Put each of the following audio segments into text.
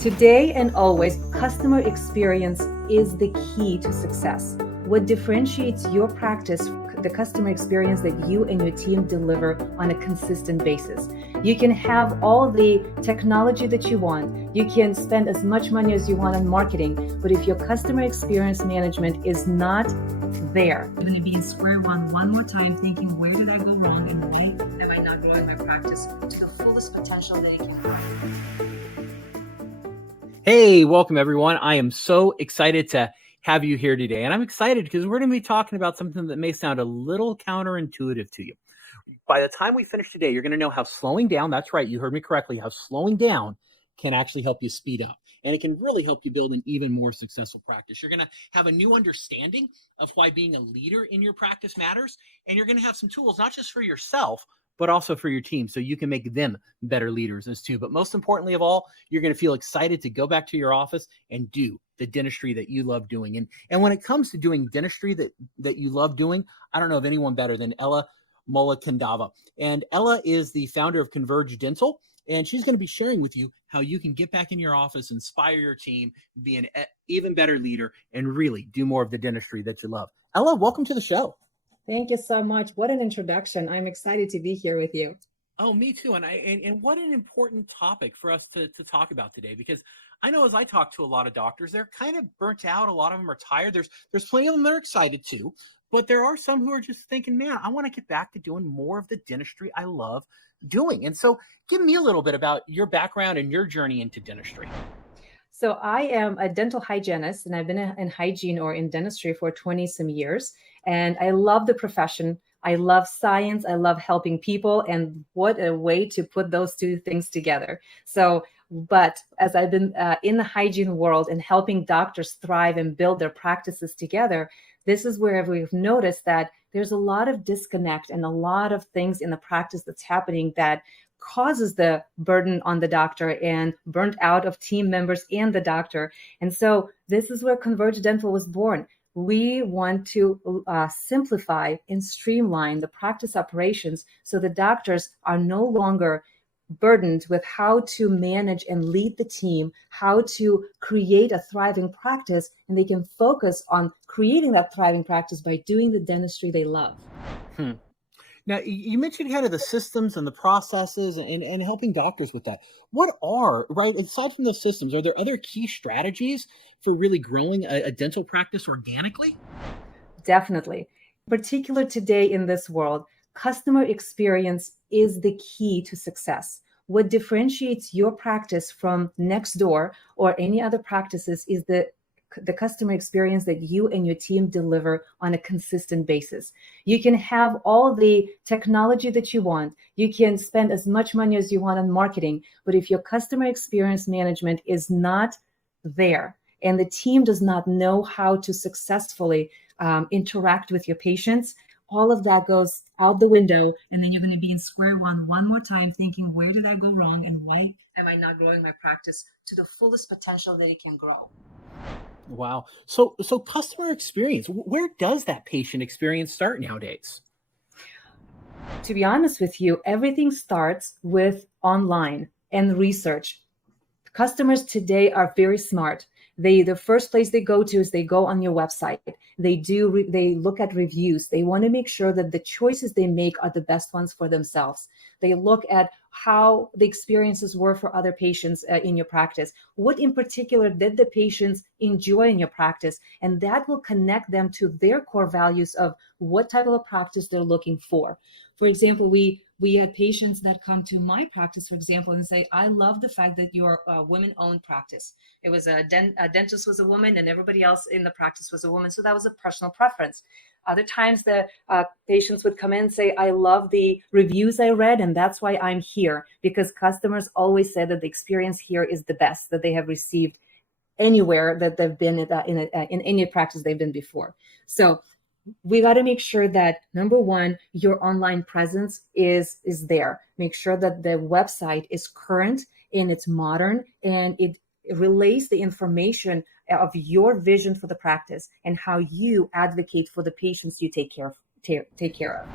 Today and always, customer experience is the key to success. What differentiates your practice, the customer experience that you and your team deliver on a consistent basis. You can have all the technology that you want. You can spend as much money as you want on marketing, but if your customer experience management is not there, you're going to be in square one more time thinking, where did I go wrong and why am I not growing my practice to the fullest potential that it can grow? Hey, welcome everyone. I am so excited to have you here today. And I'm excited because we're going to be talking about something that may sound a little counterintuitive to you. By the time we finish today, you're going to know how slowing down, that's right, you heard me correctly, how slowing down can actually help you speed up. And it can really help you build an even more successful practice. You're going to have a new understanding of why being a leader in your practice matters. And you're going to have some tools, not just for yourself, but also for your team, so you can make them better leaders as too. But most importantly of all, you're going to feel excited to go back to your office and do the dentistry that you love doing. And when it comes to doing dentistry that you love doing, I don't know of anyone better than Ella Molakandava. And Ella is the founder of Converge Dental, and she's going to be sharing with you how you can get back in your office, inspire your team, be an even better leader, and really do more of the dentistry that you love. Ella, welcome to the show. Thank you so much. What an introduction. I'm excited to be here with you. Oh, me too. And what an important topic for us to talk about today, because I know as I talk to a lot of doctors, they're kind of burnt out. A lot of them are tired. There's plenty of them that are excited too, but there are some who are just thinking, man, I want to get back to doing more of the dentistry I love doing. And so give me a little bit about your background and your journey into dentistry. So I am a dental hygienist, and I've been in hygiene or in dentistry for 20 some years. And I love the profession. I love science. I love helping people. And what a way to put those two things together. But as I've been in the hygiene world and helping doctors thrive and build their practices together, this is where we've noticed that there's a lot of disconnect and a lot of things in the practice that's happening that causes the burden on the doctor and burnt out of team members and the doctor. And so this is where Converge Dental was born. We want to simplify and streamline the practice operations so the doctors are no longer burdened with how to manage and lead the team, how to create a thriving practice, and they can focus on creating that thriving practice by doing the dentistry they love. Now, you mentioned kind of the systems and the processes and helping doctors with that. What are, right, aside from those systems, are there other key strategies for really growing a dental practice organically? Definitely. Particular today in this world, customer experience is the key to success. What differentiates your practice from next door or any other practices is the customer experience that you and your team deliver on a consistent basis. You can have all the technology that you want. You can spend as much money as you want on marketing, but if your customer experience management is not there and the team does not know how to successfully interact with your patients, all of that goes out the window, and then you're going to be in square one more time thinking, where did I go wrong and why am I not growing my practice to the fullest potential that it can grow? Wow. So customer experience, where does that patient experience start nowadays? To be honest with you, everything starts with online and research. Customers today are very smart. The first place they go to is they go on your website. They look at reviews. They want to make sure that the choices they make are the best ones for themselves. They look at how the experiences were for other patients in your practice. What in particular did the patients enjoy in your practice? And that will connect them to their core values of what type of a practice they're looking for. For example, we had patients that come to my practice, for example, and say, I love the fact that you're a women-owned practice. It was a dentist was a woman and everybody else in the practice was a woman. So that was a personal preference. Other times the patients would come in and say, I love the reviews I read, and that's why I'm here, because customers always said that the experience here is the best that they have received anywhere that they've been in any practice they've been before. So we got to make sure that, number one, your online presence is there. Make sure that the website is current and it's modern and it relays the information of your vision for the practice and how you advocate for the patients you take care of take care of.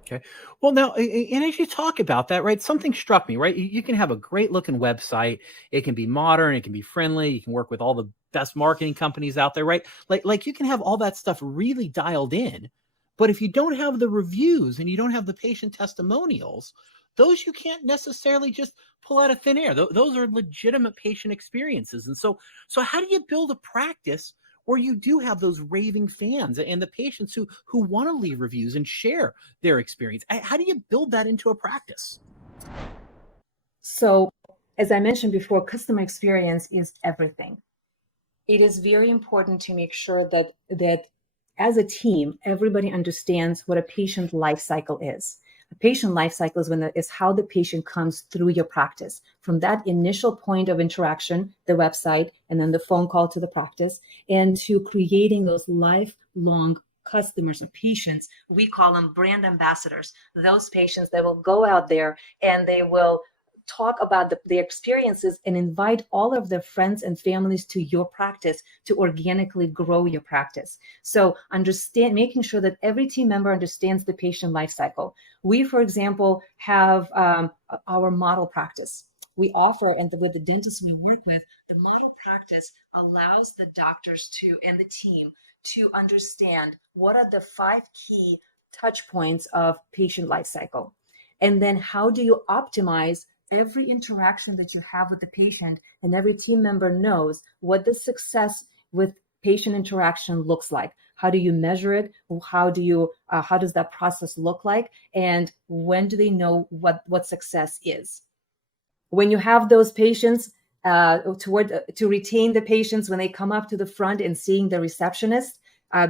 Okay. Well, now, and as you talk about that, right, something struck me, right? You can have a great looking website. It can be modern. It can be friendly. You can work with all the best marketing companies out there, right? Like you can have all that stuff really dialed in. But if you don't have the reviews and you don't have the patient testimonials, those you can't necessarily just pull out of thin air. Those are legitimate patient experiences. And so how do you build a practice where you do have those raving fans and the patients who want to leave reviews and share their experience? How do you build that into a practice? So, as I mentioned before, customer experience is everything. It is very important to make sure that as a team, everybody understands what a patient life cycle is. A patient life cycle is how the patient comes through your practice, from that initial point of interaction, the website, and then the phone call to the practice, and to creating those lifelong customers or patients. We call them brand ambassadors. Those patients that will go out there and they will talk about their experiences and invite all of their friends and families to your practice to organically grow your practice. So making sure that every team member understands the patient life cycle. We, for example, have our model practice. We offer, and with the dentists we work with, the model practice allows the doctors and the team to understand what are the 5 key touch points of patient life cycle. And then how do you optimize every interaction that you have with the patient, and every team member knows what the success with patient interaction looks like. How do you measure it? How does that process look like? And when do they know what success is? When you have those patients, to retain the patients when they come up to the front and seeing the receptionist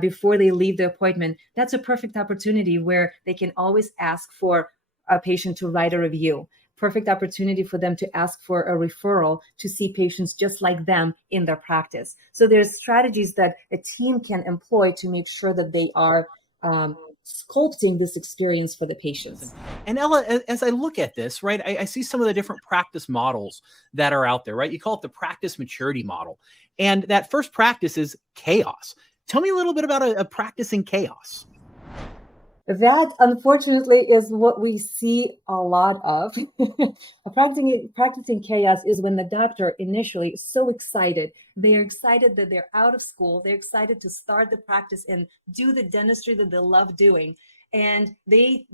before they leave the appointment, that's a perfect opportunity where they can always ask for a patient to write a review. Perfect opportunity for them to ask for a referral to see patients just like them in their practice. So there's strategies that a team can employ to make sure that they are sculpting this experience for the patients. And Ella, as I look at this, right, I see some of the different practice models that are out there, right? You call it the practice maturity model. And that first practice is chaos. Tell me a little bit about a practice in chaos. That, unfortunately, is what we see a lot of. Practicing chaos is when the doctor initially is so excited. They're excited that they're out of school. They're excited to start the practice and do the dentistry that they love doing. And they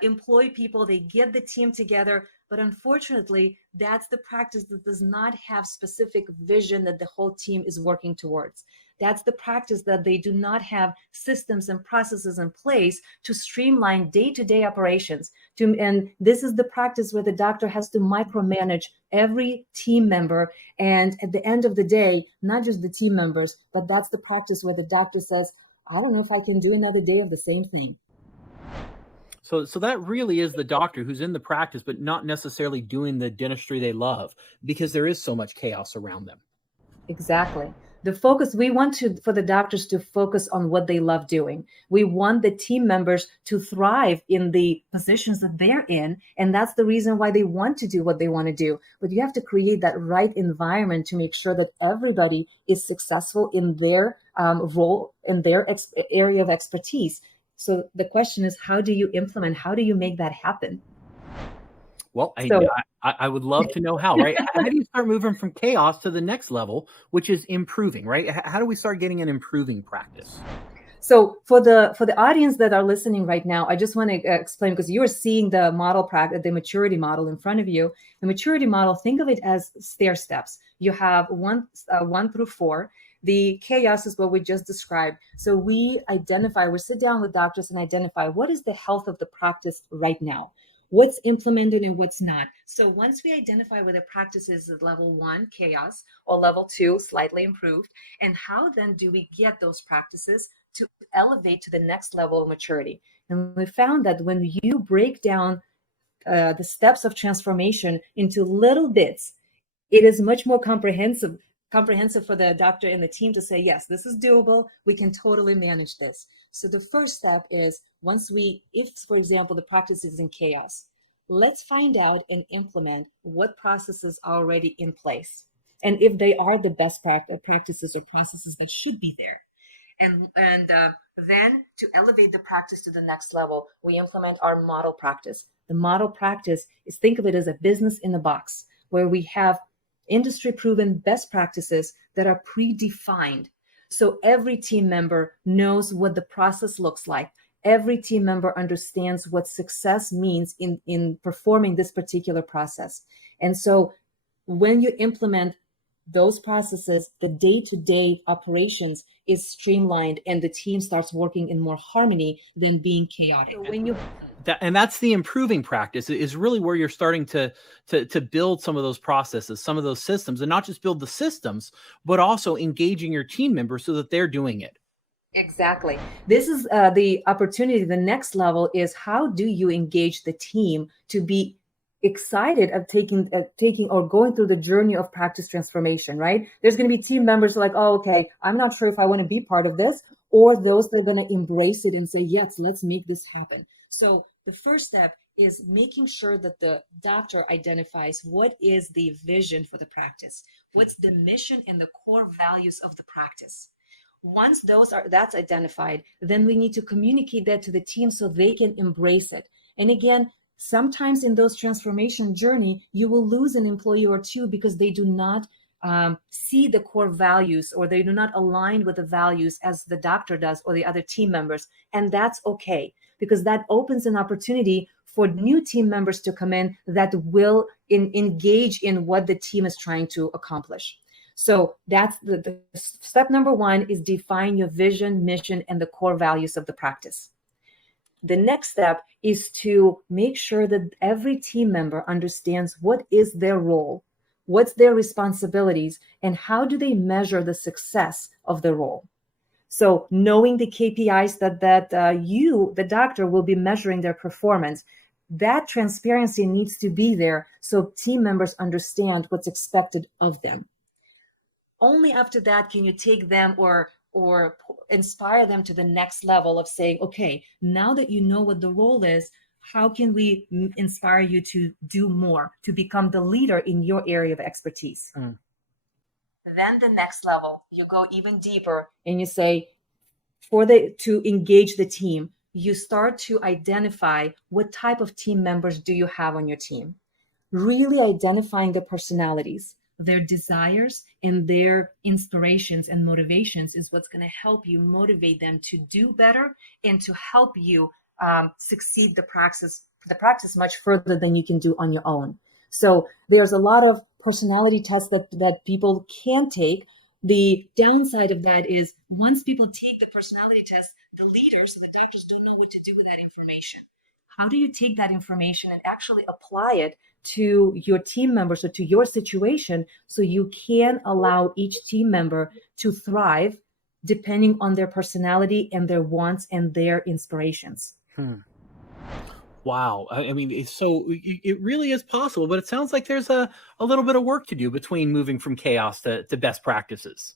employ people, they get the team together. But unfortunately, that's the practice that does not have specific vision that the whole team is working towards. That's the practice that they do not have systems and processes in place to streamline day-to-day operations. And this is the practice where the doctor has to micromanage every team member. And at the end of the day, not just the team members, but that's the practice where the doctor says, I don't know if I can do another day of the same thing. So that really is the doctor who's in the practice, but not necessarily doing the dentistry they love, because there is so much chaos around them. Exactly. The focus, we want for the doctors to focus on what they love doing. We want the team members to thrive in the positions that they're in. And that's the reason why they want to do what they want to do. But you have to create that right environment to make sure that everybody is successful in their role, in their area of expertise. So the question is, how do you make that happen? Well, I would love to know how, right? How do you start moving from chaos to the next level, which is improving, right? How do we start getting an improving practice? So for the audience that are listening right now, I just want to explain, because you are seeing the model practice, the maturity model in front of you. The maturity model, think of it as stair steps. You have 1 through 4. The chaos is what we just described. So we sit down with doctors and identify what is the health of the practice right now. What's implemented and what's not. So once we identify whether practice is at level 1, chaos, or level 2, slightly improved, and how then do we get those practices to elevate to the next level of maturity? And we found that when you break down the steps of transformation into little bits, it is much more comprehensive for the doctor and the team to say, yes, this is doable. We can totally manage this. So the first step is, if, for example, the practice is in chaos, let's find out and implement what processes are already in place. And if they are the best practices or processes that should be there. And Then to elevate the practice to the next level, we implement our model practice. The model practice is, think of it as a business in a box where we have industry proven best practices that are predefined. So every team member knows what the process looks like. Every team member understands what success means in performing this particular process. And so when you implement those processes, the day-to-day operations is streamlined and the team starts working in more harmony than being chaotic. So when you and that's the improving practice, is really where you're starting to build some of those processes, some of those systems, and not just build the systems, but also engaging your team members so that they're doing it. Exactly. This is the opportunity. The next level is, how do you engage the team to be excited of taking or going through the journey of practice transformation, right? There's going to be team members like, oh, okay, I'm not sure if I want to be part of this, or those that are going to embrace it and say, yes, let's make this happen. So the first step is making sure that the doctor identifies what is the vision for the practice, what's the mission and the core values of the practice. Once that's identified, then we need to communicate that to the team so they can embrace it. And again, sometimes in those transformation journey, you will lose an employee or two because they do not see the core values, or they do not align with the values as the doctor does or the other team members. And that's okay, because that opens an opportunity for new team members to come in that will engage in what the team is trying to accomplish. So that's the step number one, is define your vision, mission, and the core values of the practice. The next step is to make sure that every team member understands what is their role, what's their responsibilities, and how do they measure the success of the role. So knowing the KPIs that you, the doctor, will be measuring their performance, that transparency needs to be there so team members understand what's expected of them. Only after that can you take them or inspire them to the next level of saying, okay, now that you know what the role is, how can we inspire you to do more, to become the leader in your area of expertise? Then the next level, you go even deeper and you say, to engage the team, you start to identify what type of team members do you have on your team. Really identifying their personalities, their desires, and their inspirations and motivations is what's going to help you motivate them to do better and to help you succeed the practice much further than you can do on your own. So there's a lot of personality tests that people can take. The downside of that is, once people take the personality test, the leaders, the doctors, don't know what to do with that information. How do you take that information and actually apply it to your team members or to your situation so you can allow each team member to thrive depending on their personality and their wants and their inspirations? Wow. I mean, it really is possible, but it sounds like there's a little bit of work to do between moving from chaos to best practices.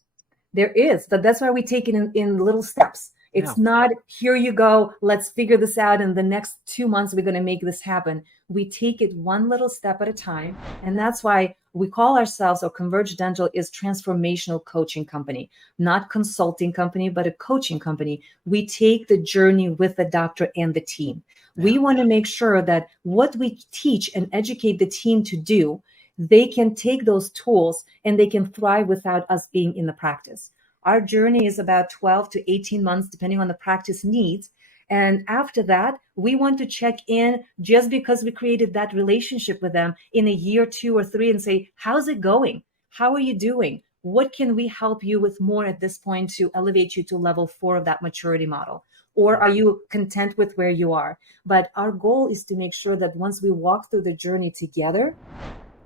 There is, but that's why we take it in little steps. It's not, here you go, let's figure this out. In the next 2 months, we're going to make this happen. We take it one little step at a time. And that's why we call ourselves, or Converge Dental is transformational coaching company, not consulting company, but a coaching company. We take the journey with the doctor and the team. We want to make sure that what we teach and educate the team to do, they can take those tools and they can thrive without us being in the practice. Our journey is about 12 to 18 months, depending on the practice needs. And after that, we want to check in just because we created that relationship with them in a year, 2 or 3, and say, how's it going? How are you doing? What can we help you with more at this point to elevate you to level 4 of that maturity model? Or are you content with where you are? But our goal is to make sure that once we walk through the journey together,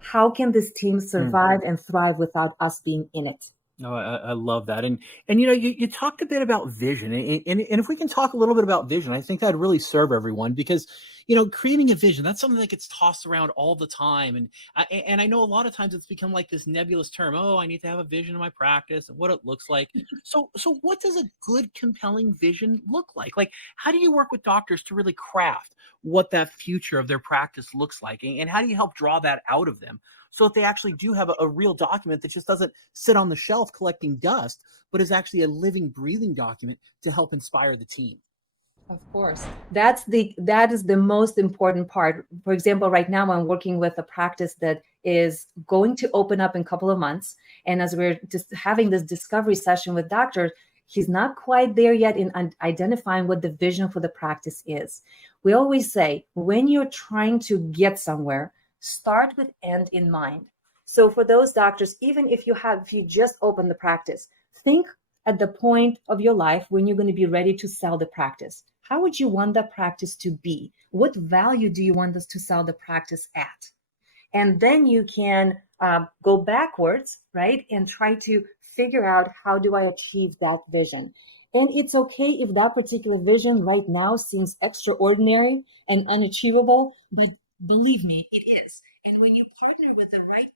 how can this team survive and thrive without us being in it? Oh, I love that. And you talked a bit about vision, and if we can talk a little bit about vision, I think that'd really serve everyone, because, creating a vision, that's something that gets tossed around all the time. And I know a lot of times it's become like this nebulous term. Oh, I need to have a vision of my practice and what it looks like. So what does a good, compelling vision look like? Like, how do you work with doctors to really craft what that future of their practice looks like? And how do you help draw that out of them so that they actually do have a real document that just doesn't sit on the shelf collecting dust, but is actually a living, breathing document to help inspire the team. Of course. That is the most important part. For example, right now I'm working with a practice that is going to open up in a couple of months. And as we're just having this discovery session with doctor, he's not quite there yet in identifying what the vision for the practice is. We always say when you're trying to get somewhere, start with end in mind. So for those doctors, even if you just open the practice, think at the point of your life when you're going to be ready to sell the practice. How would you want that practice to be? What value do you want us to sell the practice at? And then you can go backwards, right? And try to figure out, how do I achieve that vision? And it's okay if that particular vision right now seems extraordinary and unachievable, but believe me, it is. And when you partner with the right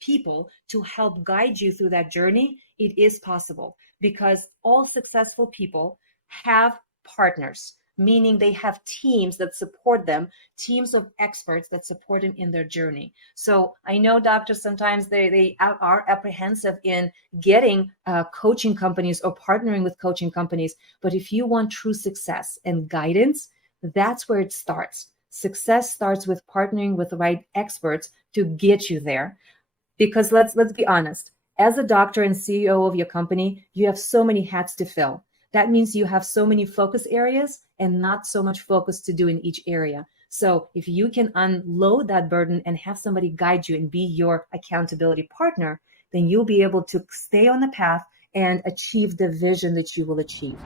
people to help guide you through that journey, it is possible, because all successful people have partners, meaning they have teams that support them, teams of experts that support them in their journey. So I know doctors sometimes they are apprehensive in getting coaching companies or partnering with coaching companies, but if you want true success and guidance, that's where it starts. Success starts with partnering with the right experts to get you there. Because let's be honest, as a doctor and CEO of your company, you have so many hats to fill. That means you have so many focus areas and not so much focus to do in each area. So if you can unload that burden and have somebody guide you and be your accountability partner, then you'll be able to stay on the path and achieve the vision that you will achieve.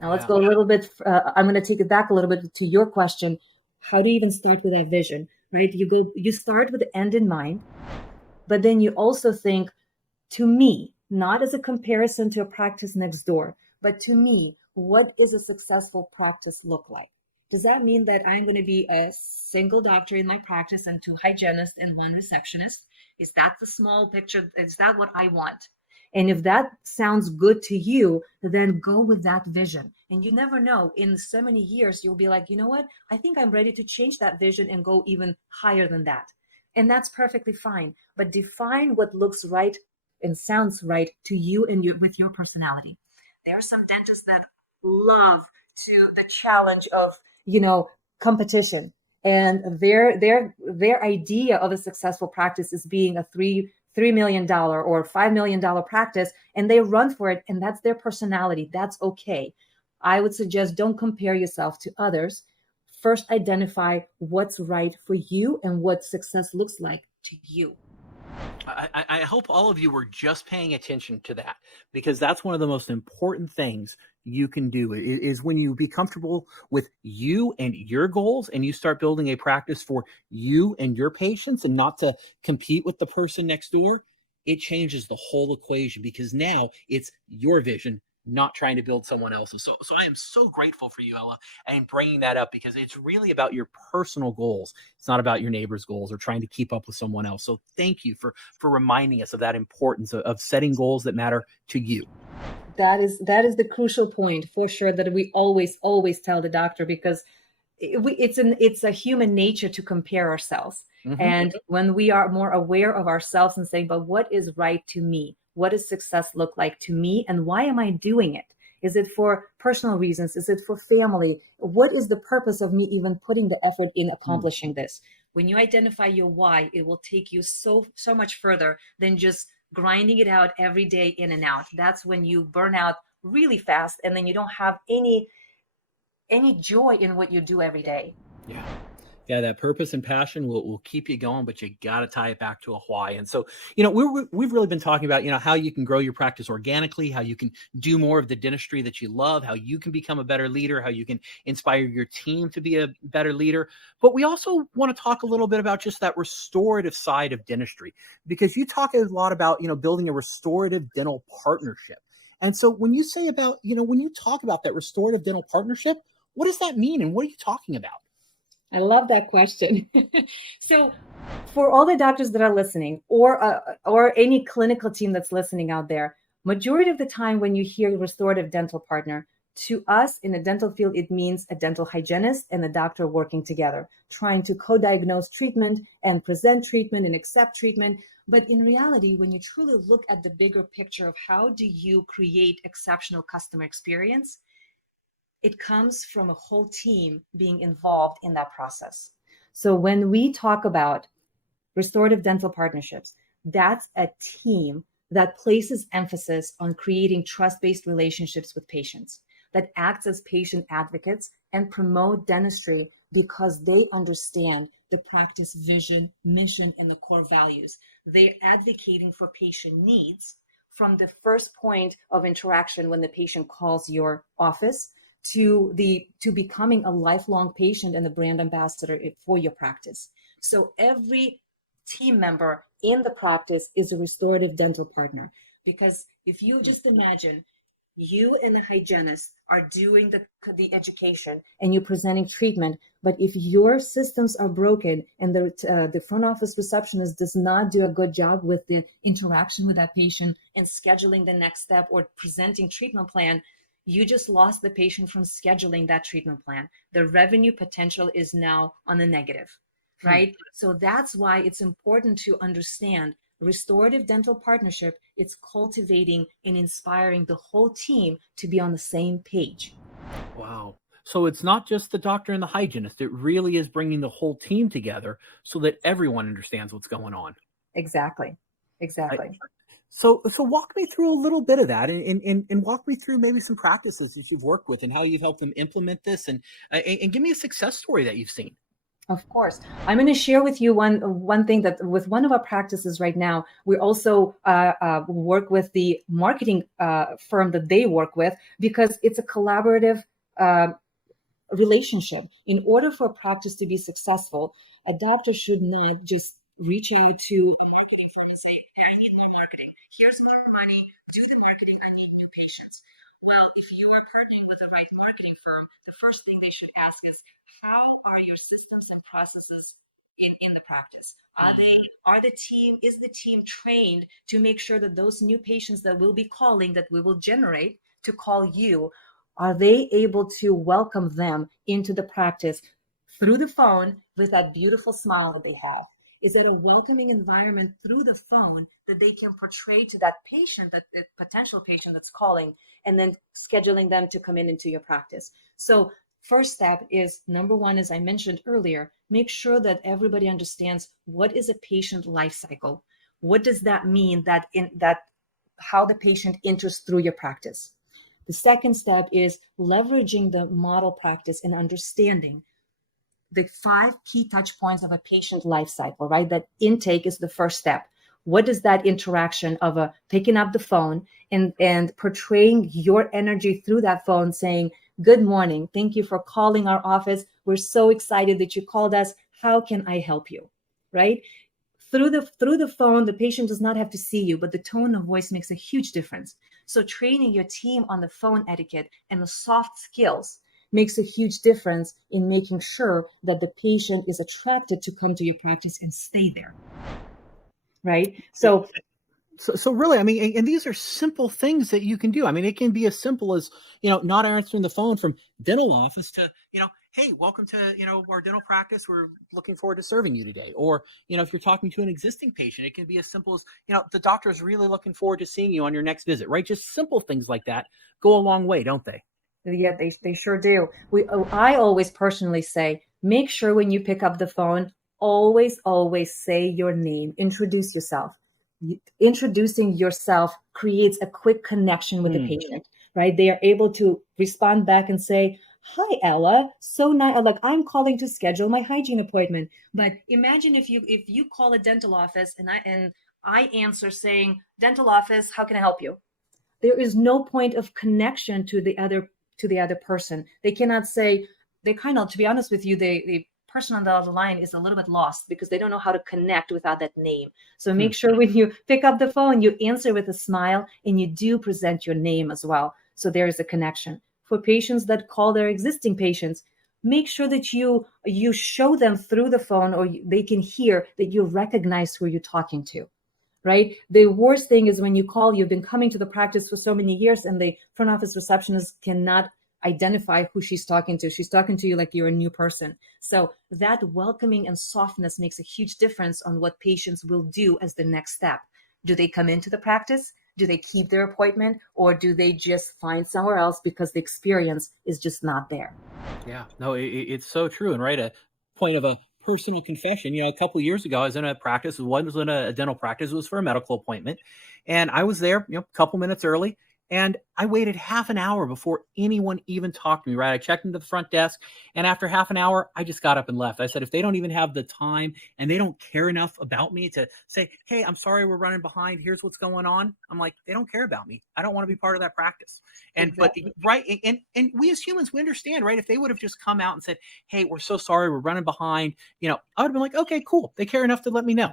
Now let's go a little bit. I'm going to take it back a little bit to your question. How do you even start with that vision, right? You start with the end in mind, but then you also think, to me, not as a comparison to a practice next door, but to me, what is a successful practice look like? Does that mean that I'm going to be a single doctor in my practice and two hygienists and one receptionist? Is that the small picture? Is that what I want? And if that sounds good to you, then go with that vision. And you never know, in so many years, you'll be like, you know what? I think I'm ready to change that vision and go even higher than that. And that's perfectly fine. But define what looks right and sounds right to you and with your personality. There are some dentists that love to the challenge of, competition. And their idea of a successful practice is being a $3 million or $5 million practice, and they run for it, and that's their personality. That's okay. I would suggest don't compare yourself to others. First, identify what's right for you and what success looks like to you. I hope all of you were just paying attention to that, because that's one of the most important things you can do is when you be comfortable with you and your goals, and you start building a practice for you and your patients and not to compete with the person next door. It changes the whole equation, because now it's your vision, not trying to build someone else's. So I am so grateful for you, Ella, and bringing that up, because it's really about your personal goals. It's not about your neighbor's goals or trying to keep up with someone else. So thank you for reminding us of that importance of setting goals that matter to you. That is the crucial point, for sure, that we always tell the doctor, because it's a human nature to compare ourselves. Mm-hmm. And when we are more aware of ourselves and saying, but what is right to me? What does success look like to me? And why am I doing it? Is it for personal reasons? Is it for family? What is the purpose of me even putting the effort in accomplishing this? When you identify your why, it will take you so much further than just grinding it out every day in and out. That's when you burn out really fast, and then you don't have any joy in what you do every day. Yeah, that purpose and passion will keep you going, but you got to tie it back to a why. And so, we've really been talking about, how you can grow your practice organically, how you can do more of the dentistry that you love, how you can become a better leader, how you can inspire your team to be a better leader. But we also want to talk a little bit about just that restorative side of dentistry, because you talk a lot about, building a restorative dental partnership. And so when you say about, when you talk about that restorative dental partnership, what does that mean? And what are you talking about? I love that question. So for all the doctors that are listening, or any clinical team that's listening out there, majority of the time when you hear restorative dental partner, To us in the dental field, it means a dental hygienist and a doctor working together, trying to co-diagnose treatment and present treatment and accept treatment. But in reality, when you truly look at the bigger picture of how do you create exceptional customer experience, it comes from a whole team being involved in that process. So when we talk about restorative dental partnerships, that's a team that places emphasis on creating trust-based relationships with patients, that acts as patient advocates and promote dentistry because they understand the practice vision, mission, and the core values. They're advocating for patient needs from the first point of interaction when the patient calls your office to becoming a lifelong patient and the brand ambassador for your practice. So every team member in the practice is a restorative dental partner. Because if you just imagine you and the hygienist are doing the education and you're presenting treatment, but if your systems are broken and the front office receptionist does not do a good job with the interaction with that patient and scheduling the next step or presenting treatment plan, you just lost the patient from scheduling that treatment plan. The revenue potential is now on the negative, right? So that's why it's important to understand restorative dental partnership. It's cultivating and inspiring the whole team to be on the same page. Wow. So it's not just the doctor and the hygienist. It really is bringing the whole team together so that everyone understands what's going on. Exactly. So walk me through a little bit of that and walk me through maybe some practices that you've worked with and how you've helped them implement this and give me a success story that you've seen. Of course. I'm going to share with you one thing that with one of our practices right now, we also work with the marketing firm that they work with because it's a collaborative relationship. In order for a practice to be successful, a doctor should not just reach out to marketing firm and say, "I need more marketing. Here's more money. Do the marketing. I need new patients." Well, if you are partnering with the right marketing firm, the first thing they should ask is, how are your systems and processes in the practice? Is the team trained to make sure that those new patients that will be calling, that we will generate to call you, are they able to welcome them into the practice through the phone with that beautiful smile that they have? Is it a welcoming environment through the phone that they can portray to that patient, that the potential patient that's calling, and then scheduling them to come into your practice? So first step is, number one, as I mentioned earlier, make sure that everybody understands what is a patient life cycle. What does that mean, that how the patient enters through your practice? The second step is leveraging the model practice and understanding the 5 key touch points of a patient life cycle, right? That intake is the first step. What does that interaction of picking up the phone and portraying your energy through that phone, saying, "Good morning. Thank you for calling our office. We're so excited that you called us. How can I help you?" Right? Through the phone, the patient does not have to see you, but the tone of voice makes a huge difference. So training your team on the phone etiquette and the soft skills makes a huge difference in making sure that the patient is attracted to come to your practice and stay there. Right? So really, I mean, and these are simple things that you can do. I mean, it can be as simple as, not answering the phone from dental office to, "Hey, welcome to, our dental practice. We're looking forward to serving you today." Or, if you're talking to an existing patient, it can be as simple as, "The doctor is really looking forward to seeing you on your next visit," right? Just simple things like that go a long way, don't they? yeah, they sure do. I always personally say, make sure when you pick up the phone, always say your name, introduce yourself. Introducing yourself creates a quick connection with the patient, right? They are able to respond back and say, "Hi, Ella. So nice. Like, I'm calling to schedule my hygiene appointment." But imagine if you call a dental office and I answer saying, "Dental office, how can I help you?" There is no point of connection to the other person. They cannot say, they kind of, to be honest with you, the person on the other line is a little bit lost because they don't know how to connect without that name. So make sure when you pick up the phone, you answer with a smile and you do present your name as well. So there is a connection. For patients that call their existing patients, make sure that you show them through the phone, or they can hear that you recognize who you're talking to. Right? The worst thing is when you call, you've been coming to the practice for so many years and the front office receptionist cannot identify who she's talking to. She's talking to you like you're a new person. So that welcoming and softness makes a huge difference on what patients will do as the next step. Do they come into the practice? Do they keep their appointment, or do they just find somewhere else because the experience is just not there? Yeah, no, it's so true. And right, a point of a personal confession. A couple of years ago, I was in a practice. It wasn't a dental practice. It was for a medical appointment, and I was there, a couple minutes early, and I waited half an hour before anyone even talked to me. Right, I checked into the front desk, and after half an hour, I just got up and left. I said, if they don't even have the time and they don't care enough about me to say, "Hey, I'm sorry, we're running behind. Here's what's going on," I'm like, they don't care about me. I don't want to be part of that practice. And Exactly. but right, and we as humans, we understand, right? If they would have just come out and said, "Hey, we're so sorry, we're running behind," I would have been like, "Okay, cool. They care enough to let me know."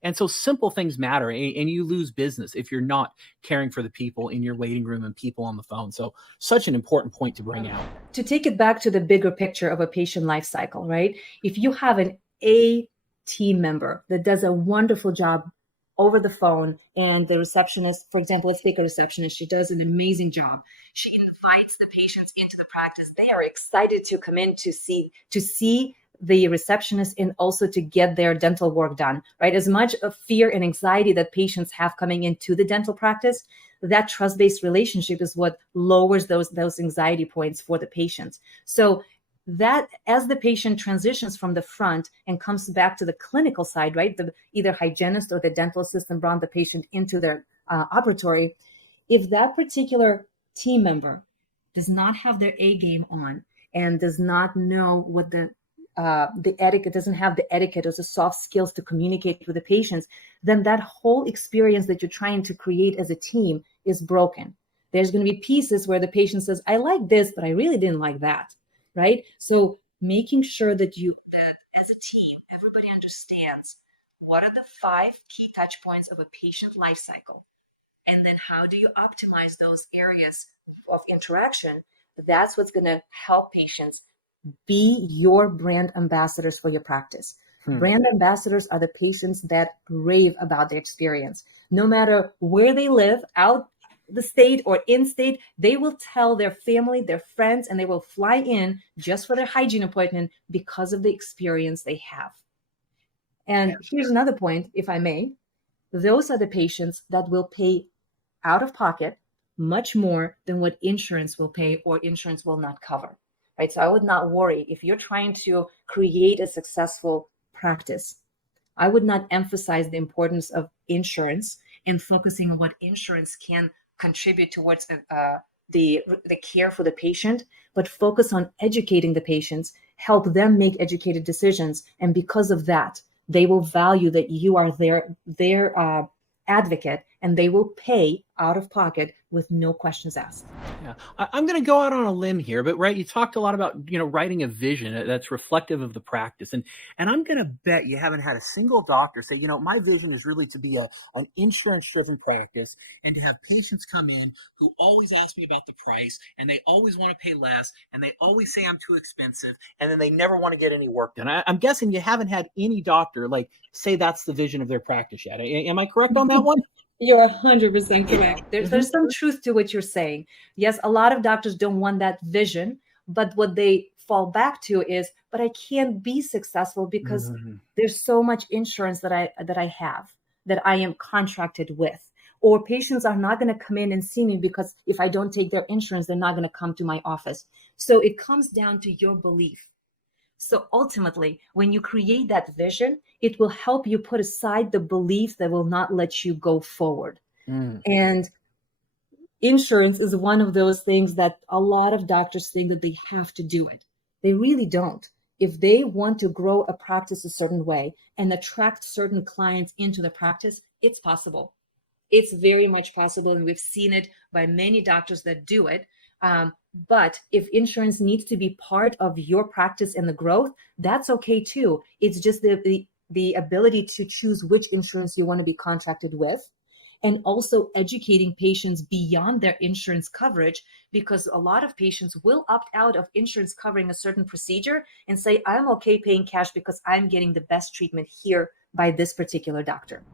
And so simple things matter, and you lose business if you're not caring for the people in your waiting room and people on the phone. So such an important point to bring out. To take it back to the bigger picture of a patient life cycle, right? If you have an A team member that does a wonderful job over the phone, and the receptionist, for example, let's take a receptionist, she does an amazing job. She invites the patients into the practice. They are excited to come in to see the receptionist and also to get their dental work done, right? As much of fear and anxiety that patients have coming into the dental practice, that trust-based relationship is what lowers those anxiety points for the patients. So that as the patient transitions from the front and comes back to the clinical side, right, the either hygienist or the dental assistant brought the patient into their operatory, if that particular team member does not have their A game on and does not know what the etiquette, doesn't have the etiquette or the soft skills to communicate with the patients, then that whole experience that you're trying to create as a team is broken. There's going to be pieces where the patient says, I like this, but I really didn't like that, right? So making sure that as a team, everybody understands what are the 5 key touch points of a patient life cycle, and then how do you optimize those areas of interaction. That's what's going to help patients be your brand ambassadors for your practice. Brand ambassadors are the patients that rave about their experience. No matter where they live, out the state or in state, they will tell their family, their friends, and they will fly in just for their hygiene appointment because of the experience they have. And here's another point, if I may. Those are the patients that will pay out of pocket much more than what insurance will pay or insurance will not cover, right? So I would not worry if you're trying to create a successful practice. I would not emphasize the importance of insurance and focusing on what insurance can contribute towards the care for the patient, but focus on educating the patients, help them make educated decisions, and because of that, they will value that you are their advocate, and they will pay out of pocket with no questions asked. Yeah, I'm going to go out on a limb here, but right, you talked a lot about writing a vision that's reflective of the practice, and I'm going to bet you haven't had a single doctor say, my vision is really to be an insurance-driven practice and to have patients come in who always ask me about the price, and they always want to pay less, and they always say I'm too expensive, and then they never want to get any work done. I'm guessing you haven't had any doctor like say that's the vision of their practice yet. Am I correct on that one? You're 100% correct. There's some truth to what you're saying. Yes, a lot of doctors don't want that vision, but what they fall back to is, but I can't be successful because there's so much insurance that I have, that I am contracted with. Or patients are not going to come in and see me because if I don't take their insurance, they're not going to come to my office. So it comes down to your belief. So ultimately, when you create that vision, it will help you put aside the belief that will not let you go forward. And insurance is one of those things that a lot of doctors think that they have to do it. They really don't. If they want to grow a practice a certain way and attract certain clients into the practice, it's possible. It's very much possible, and we've seen it by many doctors that do it. But if insurance needs to be part of your practice and the growth, that's okay too. It's just the ability to choose which insurance you want to be contracted with, and also educating patients beyond their insurance coverage, because a lot of patients will opt out of insurance covering a certain procedure and say, I'm okay paying cash because I'm getting the best treatment here by this particular doctor.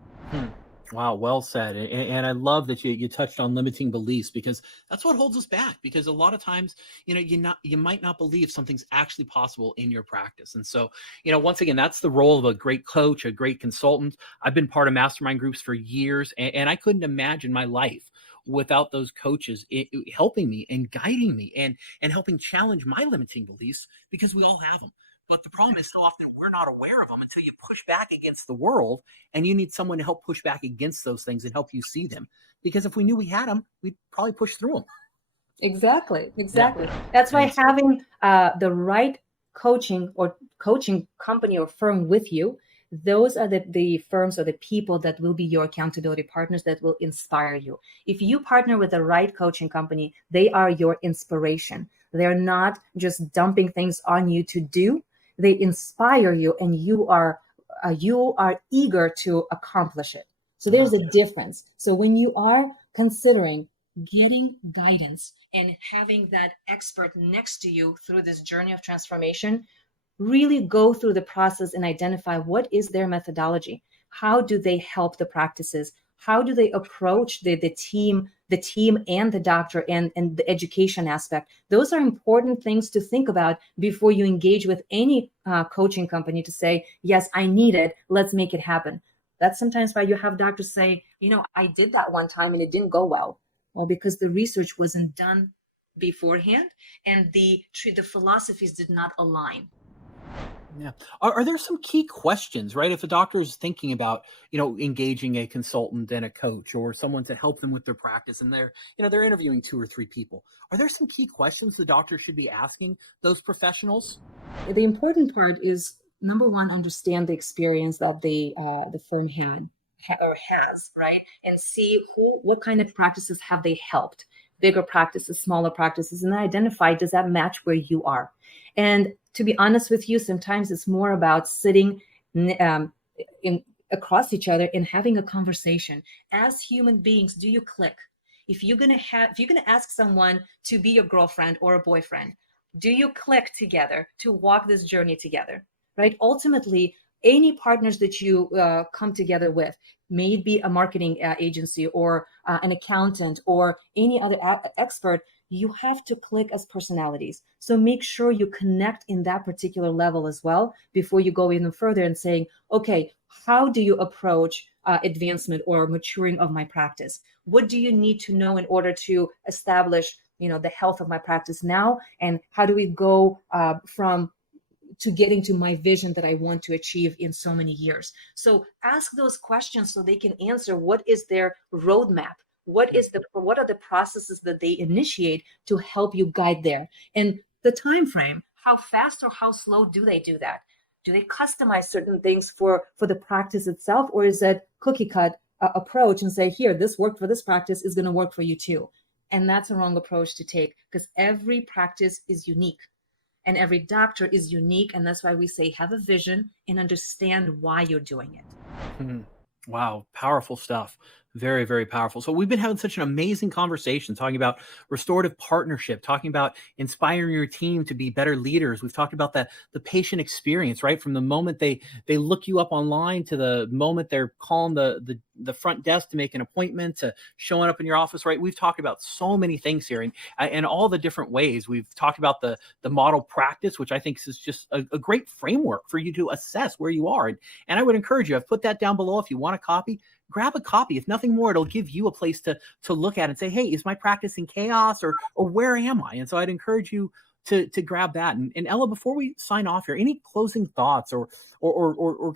Wow, well said. And I love that you touched on limiting beliefs, because that's what holds us back. Because a lot of times, you might not believe something's actually possible in your practice. And so, once again, that's the role of a great coach, a great consultant. I've been part of mastermind groups for years, and I couldn't imagine my life without those coaches helping me and guiding me and helping challenge my limiting beliefs, because we all have them. But the problem is, so often we're not aware of them until you push back against the world, and you need someone to help push back against those things and help you see them. Because if we knew we had them, we'd probably push through them. Exactly, Yeah. exactly. That's why having the right coaching company or firm with you, those are the firms or the people that will be your accountability partners that will inspire you. If you partner with the right coaching company, they are your inspiration. They're not just dumping things on you to do. They inspire you, and you are eager to accomplish it. So there's a difference. So when you are considering getting guidance and having that expert next to you through this journey of transformation, really go through the process and identify what is their methodology. How do they help the practices? How do they approach the team and the doctor and the education aspect? Those are important things to think about before you engage with any coaching company to say, yes, I need it. Let's make it happen. That's sometimes why you have doctors say, I did that one time and it didn't go well. Well, because the research wasn't done beforehand and the philosophies did not align. Yeah. Are there some key questions, right? If a doctor is thinking about, engaging a consultant and a coach or someone to help them with their practice, and they're interviewing 2 or 3 people, are there some key questions the doctor should be asking those professionals? The important part is, number one, understand the experience that the firm or has, right? And see what kind of practices have they helped, bigger practices, smaller practices, and identify, does that match where you are? And to be honest with you, sometimes it's more about sitting in across each other and having a conversation. As human beings, do you click? If you're gonna ask someone to be your girlfriend or a boyfriend, do you click together to walk this journey together? Right? Ultimately, any partners that you come together with, may it be a marketing agency or an accountant or any other expert, you have to click as personalities. So make sure you connect in that particular level as well before you go even further and saying, okay, how do you approach advancement or maturing of my practice? What do you need to know in order to establish the health of my practice now? And how do we go from to getting to my vision that I want to achieve in so many years? So ask those questions so they can answer what is their roadmap. What are the processes that they initiate to help you guide there? And the time frame, how fast or how slow do they do that? Do they customize certain things for the practice itself, or is it cookie cut approach and say, here, this worked for this practice is going to work for you too? And that's a wrong approach to take, because every practice is unique and every doctor is unique. And that's why we say, have a vision and understand why you're doing it. Mm-hmm. Wow, powerful stuff. Very, very powerful. So we've been having such an amazing conversation talking about restorative partnership, talking about inspiring your team to be better leaders. We've talked about the patient experience, right? From the moment they look you up online to the moment they're calling the front desk to make an appointment to showing up in your office, right? We've talked about so many things here and all the different ways. We've talked about the model practice, which I think is just a great framework for you to assess where you are. And I would encourage you, I've put that down below. If you want a copy, grab a copy. If nothing more, it'll give you a place to look at and say, hey, is my practice in chaos or where am I? And so I'd encourage you to grab that. And Ella, before we sign off here, any closing thoughts or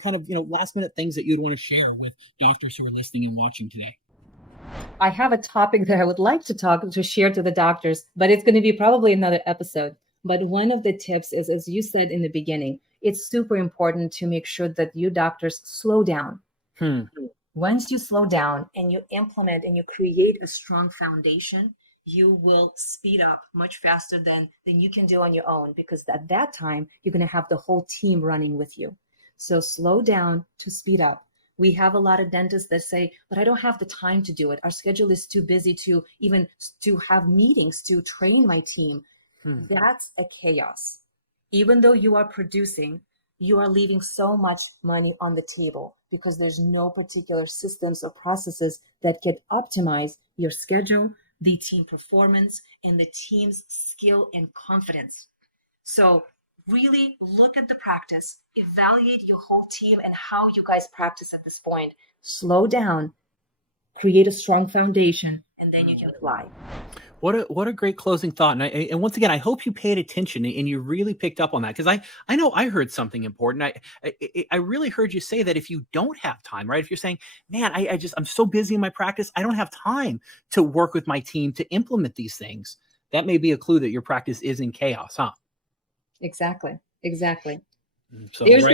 kind of, last minute things that you'd want to share with doctors who are listening and watching today? I have a topic that I would like to share to the doctors, but it's going to be probably another episode. But one of the tips is, as you said in the beginning, it's super important to make sure that you doctors slow down. Once you slow down and you implement and you create a strong foundation, you will speed up much faster than you can do on your own, because at that time, you're going to have the whole team running with you. So slow down to speed up. We have a lot of dentists that say, but I don't have the time to do it. Our schedule is too busy to even to have meetings to train my team. That's a chaos. Even though you are producing, you are leaving so much money on the table. because there's no particular systems or processes that can optimize your schedule, the team performance, and the team's skill and confidence. So really look at the practice, evaluate your whole team and how you guys practice at this point. Slow down, create a strong foundation, and then you can fly. What a great closing thought. And once again, I hope you paid attention and you really picked up on that, because I know I heard something important. I really heard you say that if you don't have time, right? If you're saying, man, I'm so busy in my practice, I don't have time to work with my team to implement these things. That may be a clue that your practice is in chaos, huh? Exactly. So there's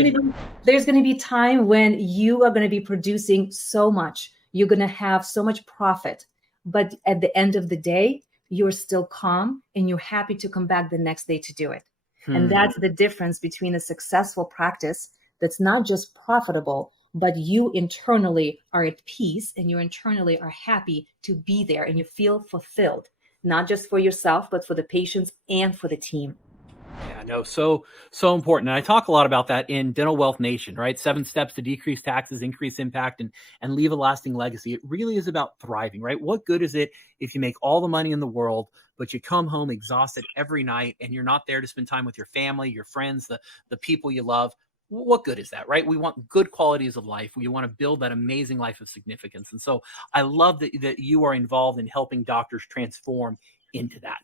going to be time when you are going to be producing so much. You're going to have so much profit. But at the end of the day, you're still calm and you're happy to come back the next day to do it. And that's the difference between a successful practice that's not just profitable, but you internally are at peace and you internally are happy to be there and you feel fulfilled, not just for yourself, but for the patients and for the team. Yeah, no, so important. And I talk a lot about that in Dental Wealth Nation, right? 7 steps to decrease taxes, increase impact, and leave a lasting legacy. It really is about thriving, right? What good is it if you make all the money in the world, but you come home exhausted every night and you're not there to spend time with your family, your friends, the people you love? What good is that, right? We want good qualities of life. We want to build that amazing life of significance. And so I love that you are involved in helping doctors transform into that.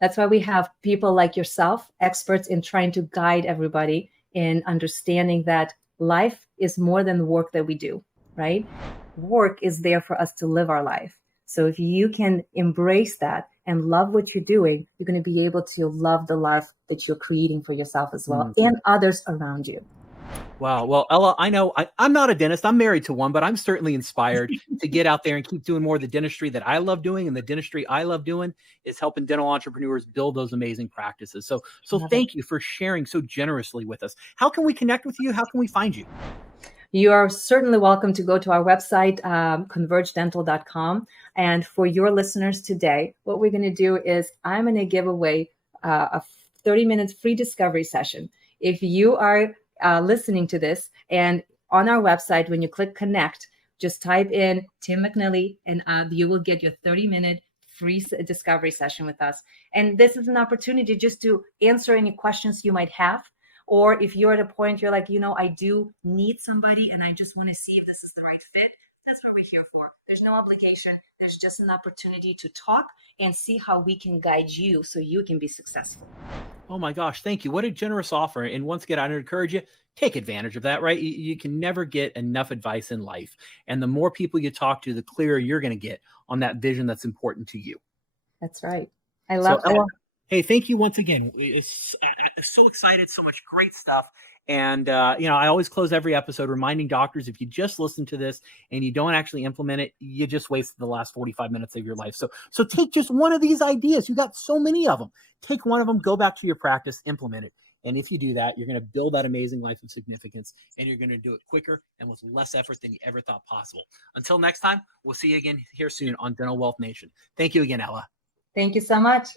That's why we have people like yourself, experts in trying to guide everybody in understanding that life is more than the work that we do, right? Work is there for us to live our life. So if you can embrace that and love what you're doing, you're going to be able to love the life that you're creating for yourself as well and others around you. Wow. Well, Ella, I know I'm not a dentist. I'm married to one, but I'm certainly inspired to get out there and keep doing more of the dentistry that I love doing. And the dentistry I love doing is helping dental entrepreneurs build those amazing practices. So thank you for sharing so generously with us. How can we connect with you? How can we find you? You are certainly welcome to go to our website, convergedental.com. And for your listeners today, what we're going to do is I'm going to give away a 30-minute free discovery session. If you are listening to this and on our website, when you click connect, just type in Tim McNeely and you will get your 30-minute free discovery session with us. And this is an opportunity just to answer any questions you might have. Or if you're at a point you're like, I do need somebody and I just want to see if this is the right fit, that's what we're here for. There's no obligation. There's just an opportunity to talk and see how we can guide you so you can be successful. Oh my gosh, thank you. What a generous offer. And once again, I'd encourage you, take advantage of that, right? You can never get enough advice in life. And the more people you talk to, the clearer you're going to get on that vision that's important to you. That's right. I love that. Ella, hey, thank you once again. It's so excited, so much great stuff. And, I always close every episode reminding doctors, if you just listen to this and you don't actually implement it, you just wasted the last 45 minutes of your life. So take just one of these ideas. You got so many of them. Take one of them, go back to your practice, implement it. And if you do that, you're going to build that amazing life of significance, and you're going to do it quicker and with less effort than you ever thought possible. Until next time, we'll see you again here soon on Dental Wealth Nation. Thank you again, Ella. Thank you so much.